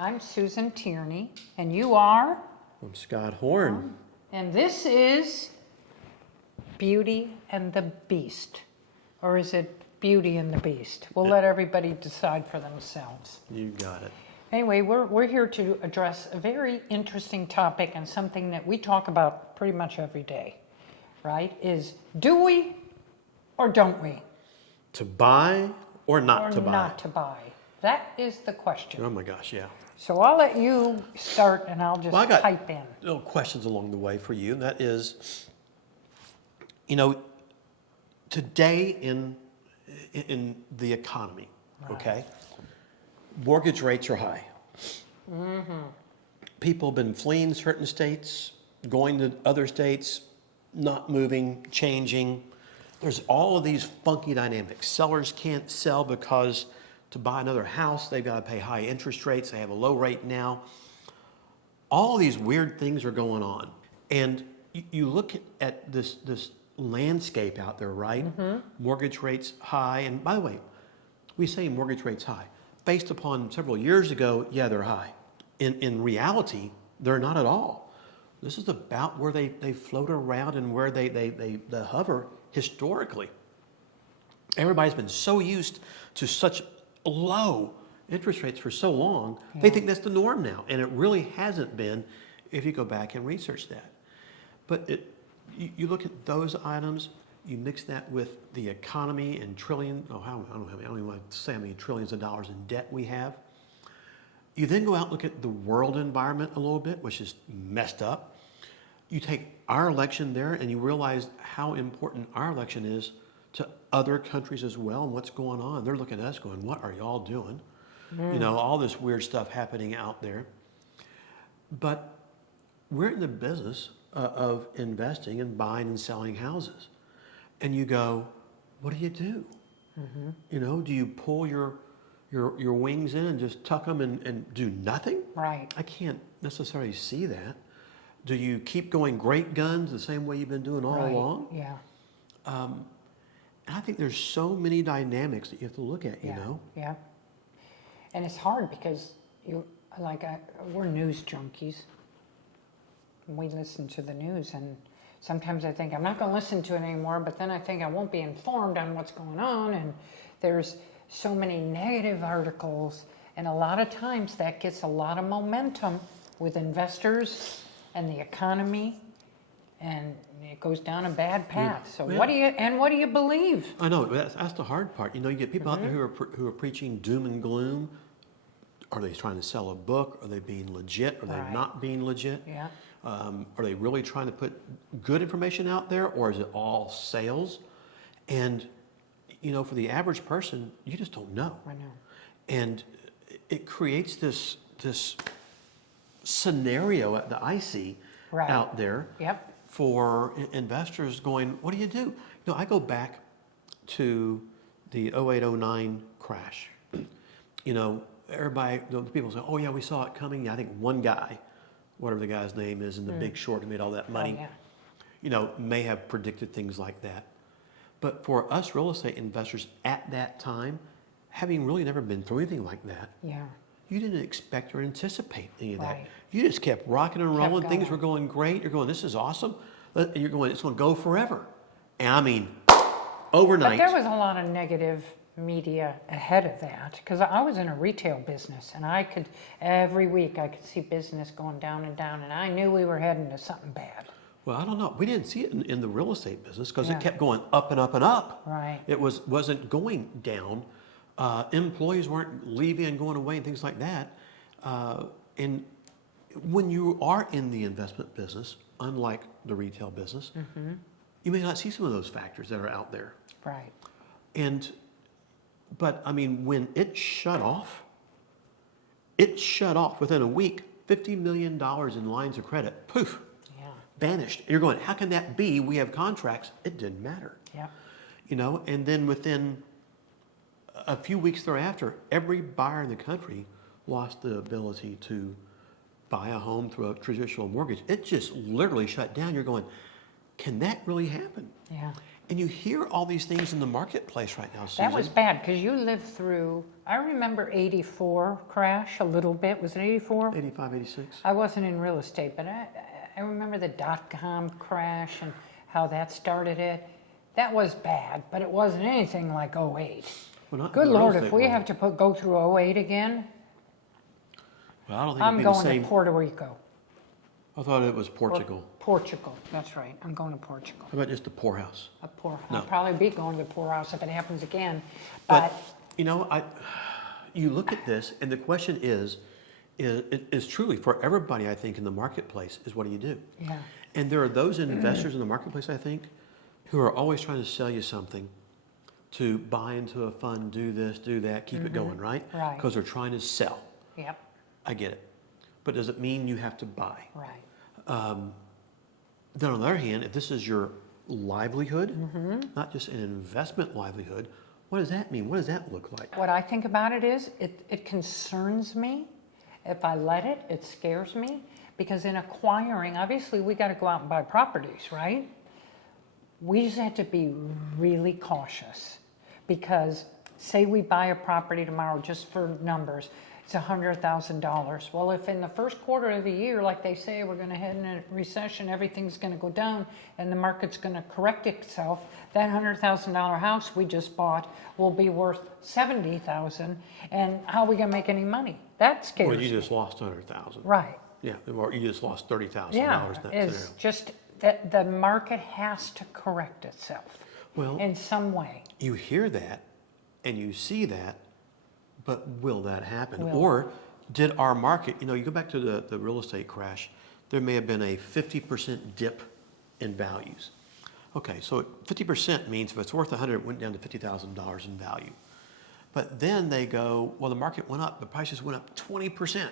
I'm Susan Tierney, and you are? I'm Scott Horne. And this is Beauty and the Beast. Or is it Beauty and the Beast? We'll let everybody decide for themselves. You got it. Anyway, we're here to address a very interesting topic and something that we talk about pretty much every day, right? Is do we or don't we? To buy or not to buy? Or not to buy. That is the question. Oh my gosh, yeah. So I'll let you start and I'll just pipe in. Little questions along the way for you, and that is, today in the economy, okay, mortgage rates are high. Mm-hmm. People have been fleeing certain states, going to other states, not moving, changing. There's all of these funky dynamics. Sellers can't sell because to buy another house, they've got to pay high interest rates. They have a low rate now. All these weird things are going on. And you look at this landscape out there, right? Mm-hmm. Mortgage rates high. And by the way, we say mortgage rates high. Based upon several years ago, yeah, they're high. In reality, they're not at all. This is about where they float around and where they hover historically. Everybody's been so used to such low interest rates for so long, they think that's the norm now. And it really hasn't been if you go back and research that. But you look at those items, you mix that with the economy and I don't even want to say how many trillions of dollars in debt we have. You then go out and look at the world environment a little bit, which is messed up. You take our election there and you realize how important our election is to other countries as well and what's going on. They're looking at us going, what are y'all doing? All this weird stuff happening out there. But we're in the business of investing and buying and selling houses. And you go, what do you do? Mm-hmm. Do you pull your wings in and just tuck them and do nothing? Right. I can't necessarily see that. Do you keep going great guns the same way you've been doing all along? Yeah. I think there's so many dynamics that you have to look at, you know? Yeah. And it's hard because we're news junkies. We listen to the news and sometimes I think I'm not going to listen to it anymore, but then I think I won't be informed on what's going on. And there's so many negative articles. And a lot of times that gets a lot of momentum with investors and the economy. And it goes down a bad path. So what do you believe? I know that's the hard part. You get people out there who are preaching doom and gloom. Are they trying to sell a book? Are they being legit? Are they not being legit? Yeah. Are they really trying to put good information out there, or is it all sales? And for the average person, you just don't know. I know. And it creates this scenario that I see out there. Yep. For investors going, what do you do? I go back to the 08-09 crash. Everybody, the people say, oh yeah, we saw it coming. I think one guy, whatever the guy's name is in The Big Short, who made all that money, may have predicted things like that. But for us real estate investors at that time, having really never been through anything like that, you didn't expect or anticipate any of that. You just kept rocking and rolling. Things were going great. You're going, this is awesome. And you're going, it's going to go forever. And I mean, overnight. But there was a lot of negative media ahead of that because I was in a retail business and every week I could see business going down and down and I knew we were heading to something bad. Well, I don't know. We didn't see it in the real estate business because it kept going up and up and up. Right. It wasn't going down. Employees weren't leaving and going away and things like that. And when you are in the investment business, unlike the retail business, you may not see some of those factors that are out there. Right. But I mean, when it shut off within a week, $50 million in lines of credit, poof, vanished. You're going, how can that be? We have contracts. It didn't matter. Yeah. And then within a few weeks thereafter, every buyer in the country lost the ability to buy a home through a traditional mortgage. It just literally shut down. You're going, can that really happen? Yeah. And you hear all these things in the marketplace right now, Susan. That was bad, because you lived through, I remember 84 crash a little bit. Was it 84? 85, 86. I wasn't in real estate, but I remember the dot-com crash and how that started it. That was bad, but it wasn't anything like '08. Well, not Good in the real Lord, if estate we world. have to go through '08 again, Well, I don't think I'm it'd be the going same. to Puerto Rico. I thought it was Or Portugal. Portugal, that's right. I'm going to Portugal. How about just the poorhouse? I'll No. probably be going to the poorhouse if it happens again. But, But you know, you look at this, and the question is truly for everybody, I think, in the marketplace, is what do you do? yeah, And there are those investors in the marketplace, I think, who are always trying to sell you something to buy into a fund, do this, do that, keep it going, right? Right. Because they're trying to sell. yep, I get it. But does it mean you have to buy? right. Then on the other hand, if this is your livelihood, not just an investment livelihood, what does that mean? What does that look like? What I think about it is, it concerns me. If I let it, it scares me. Because in acquiring, obviously we got to go out and buy properties, right? We just have to be really cautious. Because say we buy a property tomorrow, just for numbers, it's $100,000. Well, if in the first quarter of the year, like they say, we're going to head in a recession, everything's going to go down, and the market's going to correct itself, that $100,000 house we just bought will be worth $70,000, and how are we going to make any money? That scares Well, you me. just lost 100,000. Right. Yeah, or you just lost $30,000 Yeah, in that it's scenario. just that the market has to correct itself Well, in some way. you hear that and you see that, but will that happen? Will. Or did our market, you know, you go back to the real estate crash, there may have been a 50% dip in values. Okay, so 50% means if it's worth 100, it went down to $50,000 in value. But then they go, well, the market went up, the prices went up 20%.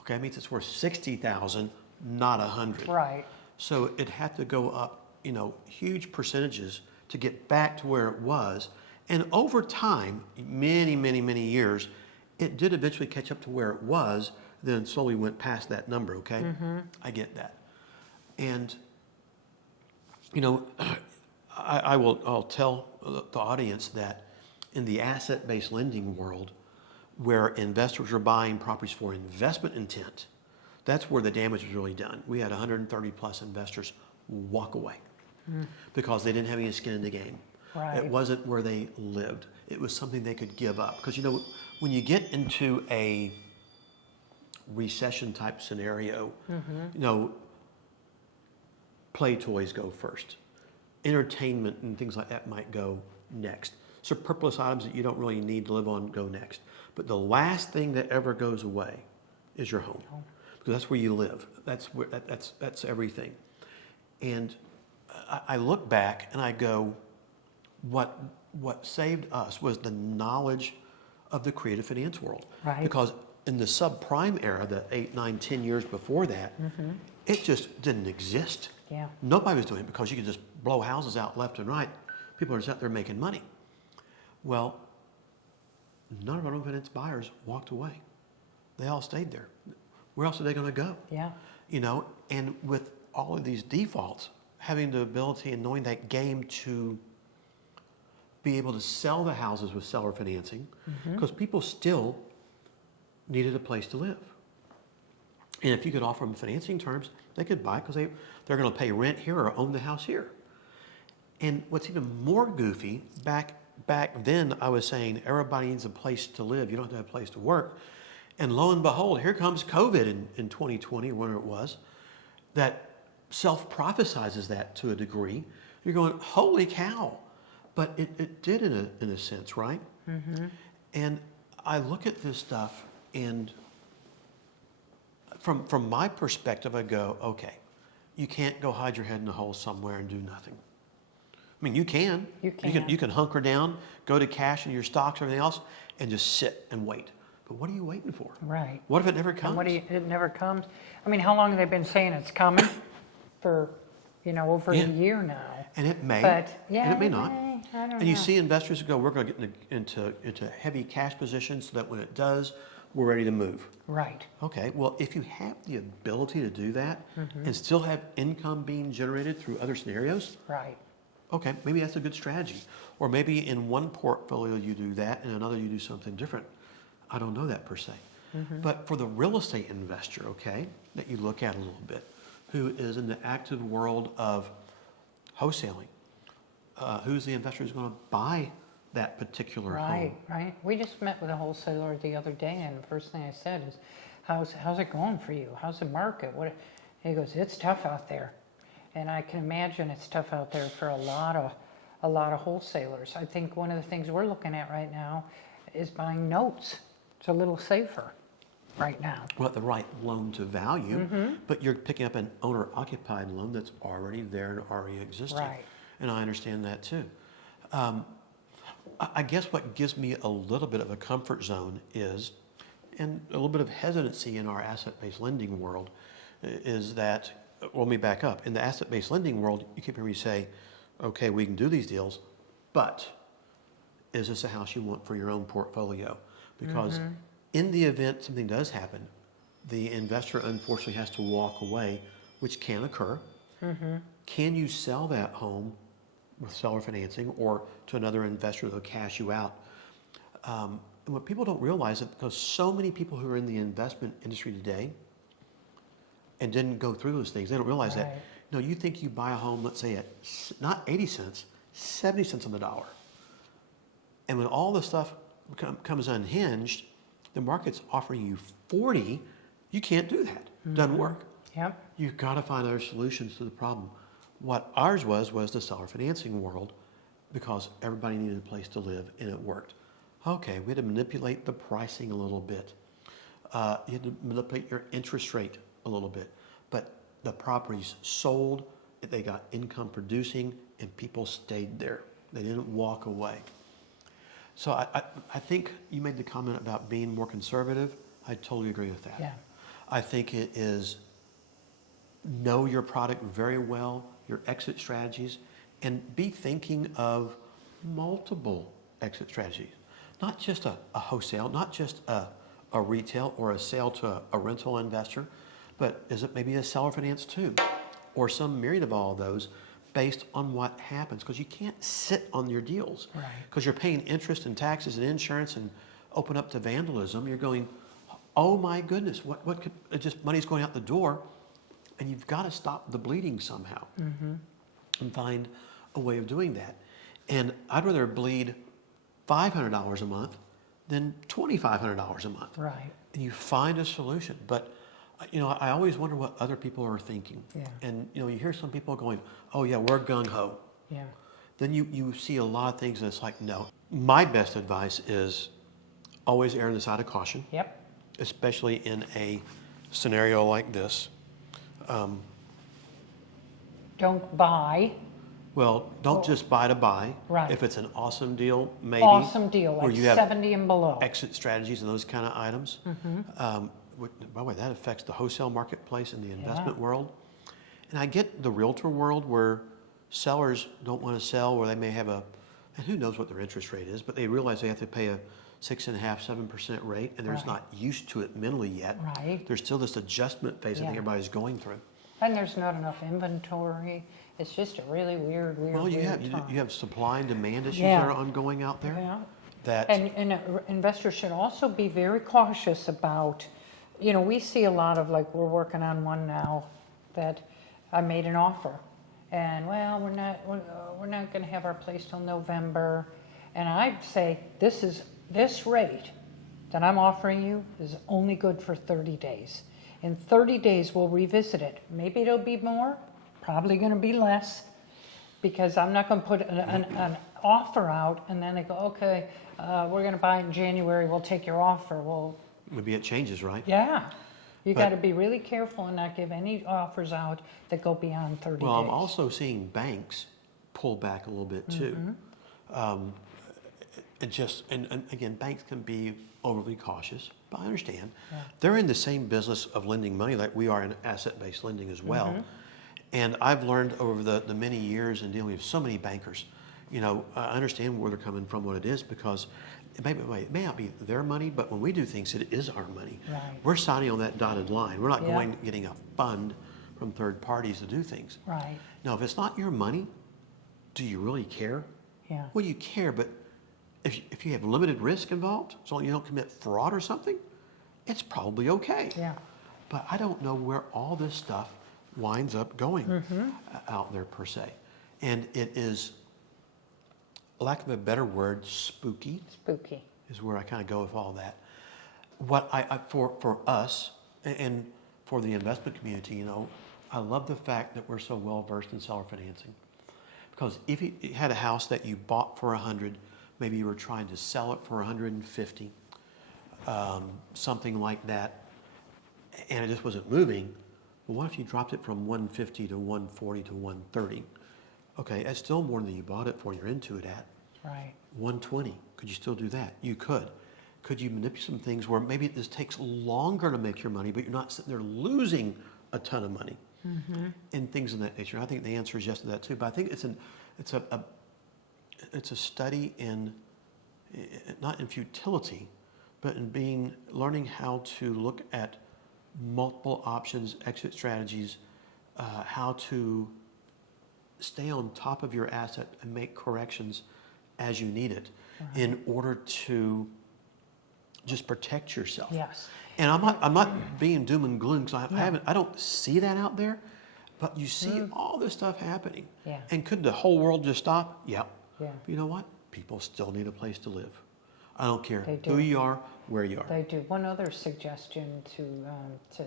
Okay, that means it's worth 60,000, not 100. Right. So it had to go up, you know, huge percentages to get back to where it was. And over time, many, many, many years, it did eventually catch up to where it was, then slowly went past that number, okay? I get that. And, you know, I'll tell the audience that in the asset-based lending world, where investors are buying properties for investment intent, that's where the damage was really done. We had 130 plus investors walk away because they didn't have any skin in the game. Right. It wasn't where they lived. It was something they could give up. Because, you know, when you get into a recession type scenario, you know, play toys go first. Entertainment and things like that might go next. Superfluous items that you don't really need to live on go next. But the last thing that ever goes away is your home, because that's where you live. That's where that's everything. And I look back and I go, what saved us was the knowledge of the creative finance world. Right. Because in the subprime era, the 8, 9, 10 years before that, it just didn't exist. Yeah. Nobody was doing it because you could just blow houses out left and right. People are just out there making money. Well, none of our own finance buyers walked away. They all stayed there. Where else are they going to go? Yeah. You know, and with all of these defaults, having the ability and knowing that game to be able to sell the houses with seller financing, because people still needed a place to live. And if you could offer them financing terms, they could buy because they're going to pay rent here or own the house here. And what's even more goofy, back then I was saying everybody needs a place to live. You don't have to have a place to work. And lo and behold, here comes COVID in 2020, or whenever it was, that self-prophesizes that to a degree. You're going, holy cow. But it did in a sense, right? And I look at this stuff and from my perspective, I go, okay, you can't go hide your head in a hole somewhere and do nothing. I mean, you can. You can hunker down, go to cash and your stocks and everything else, and just sit and wait. But what are you waiting for? Right. What if it never comes? And it never comes? I mean, how long have they been saying it's coming? For, over a year now. And it may, But, yeah, and it may not. I don't And you know. see investors who go, we're going to get into heavy cash positions so that when it does, we're ready to move. Right. Okay, well, if you have the ability to do that and still have income being generated through other scenarios, Right. Okay, maybe that's a good strategy. Or maybe in one portfolio you do that, and another you do something different. I don't know that per se. But for the real estate investor, okay, that you look at a little bit, who is in the active world of wholesaling, who's the investor who's going to buy that particular home? Right. We just met with a wholesaler the other day, and the first thing I said is, how's it going for you? How's the market? He goes, it's tough out there. And I can imagine it's tough out there for a lot of wholesalers. I think one of the things we're looking at right now is buying notes. It's a little safer right now. Well, at the right loan to value, but you're picking up an owner-occupied loan that's already there and already existing. Right. And I understand that too. I guess what gives me a little bit of a comfort zone is, and a little bit of hesitancy in our asset-based lending world, is that, well, let me back up. In the asset-based lending world, you keep hearing me say, okay, we can do these deals, but is this a house you want for your own portfolio? Because in the event something does happen, the investor unfortunately has to walk away, which can occur. Can you sell that home with seller financing or to another investor that'll cash you out? And what people don't realize is because so many people who are in the investment industry today and didn't go through those things, they don't realize that. No, you think you buy a home, let's say at not 80 cents, 70 cents on the dollar. And when all the stuff comes unhinged, the market's offering you 40, you can't do that. Doesn't work. Yep. You've got to find other solutions to the problem. What ours was the seller financing world, because everybody needed a place to live and it worked. Okay, we had to manipulate the pricing a little bit. You had to manipulate your interest rate a little bit. But the properties sold, they got income producing, and people stayed there. They didn't walk away. So I think you made the comment about being more conservative. I totally agree with that. Yeah. I think it is know your product very well, your exit strategies, and be thinking of multiple exit strategies. Not just a wholesale, not just a retail or a sale to a rental investor, but is it maybe a seller finance too? Or some myriad of all of those based on what happens, because you can't sit on your deals. Right. Because you're paying interest and taxes and insurance and open up to vandalism. You're going, oh my goodness, what could, it just money's going out the door, and you've got to stop the bleeding somehow and find a way of doing that. And I'd rather bleed $500 a month than $2,500 a month. Right. And you find a solution. But you know, I always wonder what other people are thinking. Yeah. And you know, you hear some people going, oh yeah, we're gung-ho. Yeah. Then you see a lot of things and it's like, no. My best advice is always err on the side of caution. Yep. Especially in a scenario like this. Don't buy. Well, don't just buy to buy. Right. If it's an awesome deal, maybe. Awesome deal, Or like you have 70 and below. exit strategies and those kind of items. By the way, that affects the wholesale marketplace and the investment world. And I get the realtor world where sellers don't want to sell, where they may have and who knows what their interest rate is, but they realize they have to pay a 6.5%, 7% rate, and they're just not used to it mentally yet. Right. There's still this adjustment phase I think Yeah. everybody's going through. And there's not enough inventory. It's just a really weird Well, you time. have supply and demand issues Yeah. that are ongoing out there. Yeah. That And investors should also be very cautious about, you know, we see a lot of, like, we're working on one now that I made an offer. And, well, we're not going to have our place till November. And I'd say, this rate that I'm offering you is only good for 30 days. In 30 days, we'll revisit it. Maybe it'll be more, probably going to be less, because I'm not going to put an offer out and then they go, okay, we're going to buy it in January, we'll take your offer. Well, maybe it changes, right? yeah. You But- got to be really careful and not give any offers out that go beyond 30 Well, days. I'm also seeing banks pull back a little bit too. And again, banks can be overly cautious, but I understand. Yeah. They're in the same business of lending money like we are in asset-based lending as well. And I've learned over the many years in dealing with so many bankers, you know, I understand where they're coming from, what it is, because it may not be their money, but when we do things, it is our money. Right. We're signing on that dotted line. We're not Yeah. getting a fund from third parties to do things. Right. Now, if it's not your money, do you really care? Yeah. Well, you care, but if you have limited risk involved, so you don't commit fraud or something, it's probably okay. Yeah. But I don't know where all this stuff winds up going out there per se. And it is, lack of a better word, spooky. Spooky. Is where I kind of go with all that. What for us and for the investment community, you know, I love the fact that we're so well versed in seller financing. Because if you had a house that you bought for 100, maybe you were trying to sell it for 150, something like that, and it just wasn't moving. Well, what if you dropped it from 150 to 140 to 130? Okay, that's still more than you bought it for. You're into it at. Right. 120. Could you still do that? You could. Could you manipulate some things where maybe it just takes longer to make your money, but you're not sitting there losing a ton of money and things of that nature? I think the answer is yes to that too. But I think it's a study in not in futility, but in learning how to look at multiple options, exit strategies, how to stay on top of your asset and make corrections as you need it in order to just protect yourself. Yes. And I'm not being doom and gloom because I don't see that out there, but you see all this stuff happening. Yeah. And could the whole world just stop? Yeah. Yeah. But you know what? People still need a place to live. I don't care They do. who you are, where you are. They do. One other suggestion to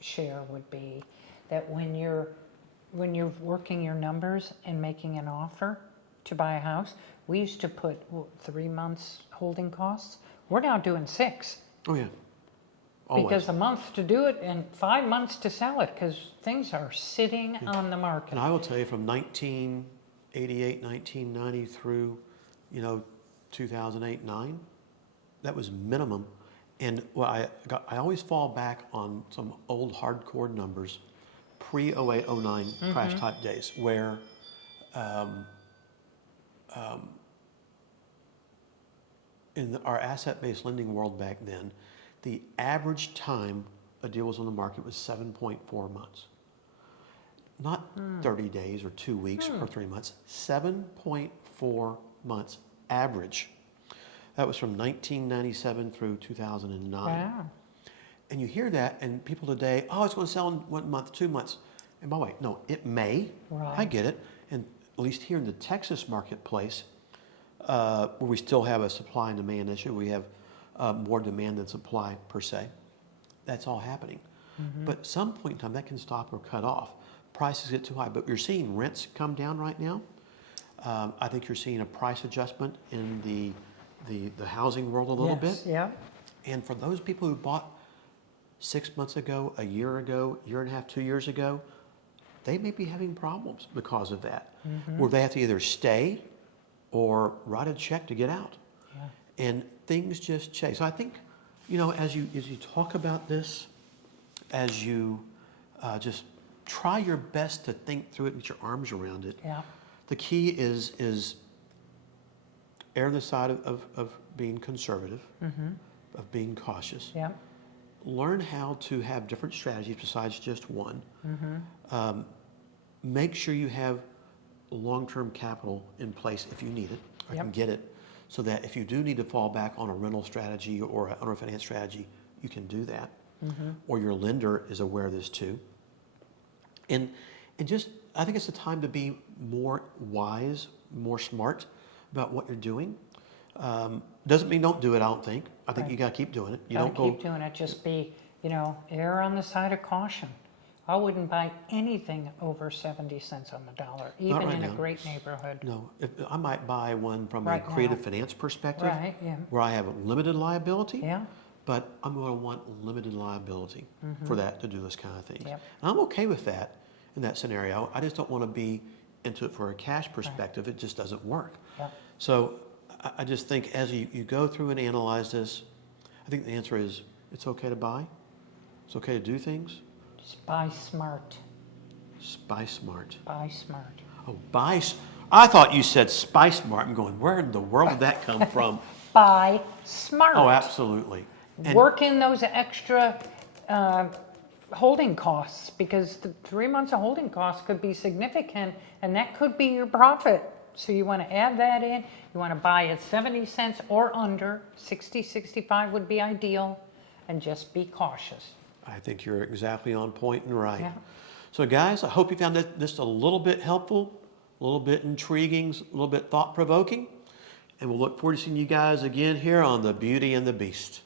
share would be that when you're working your numbers and making an offer to buy a house, we used to put 3 months holding costs. We're now doing 6. Oh yeah. Always. Because a month to do it and 5 months to sell it because things are sitting on the market. And I will tell you from 1988, 1990 through, 2008, 9, that was minimum. And I always fall back on some old hardcore numbers, pre-08, 09 crash type days, where in our asset-based lending world back then, the average time a deal was on the market was 7.4 months. Not 30 days or 2 weeks or 3 months, 7.4 months average. That was from 1997 through 2009. Wow. And you hear that, and people today, oh, it's going to sell in 1 month, 2 months. And by the way, no, it may. Right. I get it. And at least here in the Texas marketplace, where we still have a supply and demand issue, we have more demand than supply per se. That's all happening. But at some point in time, that can stop or cut off. Prices get too high. But you're seeing rents come down right now. I think you're seeing a price adjustment in the housing world a little bit. Yeah. And for those people who bought 6 months ago, a year ago, year and a half, 2 years ago, they may be having problems because of that. Where they have to either stay or write a check to get out. Yeah. And things just change. So I think, as you talk about this, as you just try your best to think through it and get your arms around it. Yeah. The key is err on the side of being conservative, of being cautious. Yeah. Learn how to have different strategies besides just one. Make sure you have long-term capital in place if you need it, or can get it, so that if you do need to fall back on a rental strategy or an owner finance strategy, you can do that. Or your lender is aware of this too. And just, I think it's a time to be more wise, more smart about what you're doing. Doesn't mean don't do it, I don't think. I think you got to keep doing it. You don't keep doing it. Just be, err on the side of caution. I wouldn't buy anything over 70 cents on the dollar, even right in now. a great neighborhood. No, I might buy one from Right a creative now. finance perspective, Right, yeah. where I have limited liability. Yeah. But I'm going to want limited liability for that to do this kind of things. Yep. And I'm okay with that in that scenario. I just don't want to be into it for a cash perspective. It just doesn't work. Yep. So I just think as you go through and analyze this, I think the answer is it's okay to buy. It's okay to do things. Just buy smart. Buy smart. Buy smart. Oh, I thought you said spy smart. I'm going, where in the world did that come from? Buy smart. Oh, absolutely. And Work in those extra holding costs, because the 3 months of holding costs could be significant, and that could be your profit. So you want to add that in. You want to buy at 70 cents or under. 60, 65 would be ideal, and just be cautious. I think you're exactly on point and right. Yeah. So guys, I hope you found this a little bit helpful, a little bit intriguing, a little bit thought-provoking. And we'll look forward to seeing you guys again here on The Beauty and the Beast.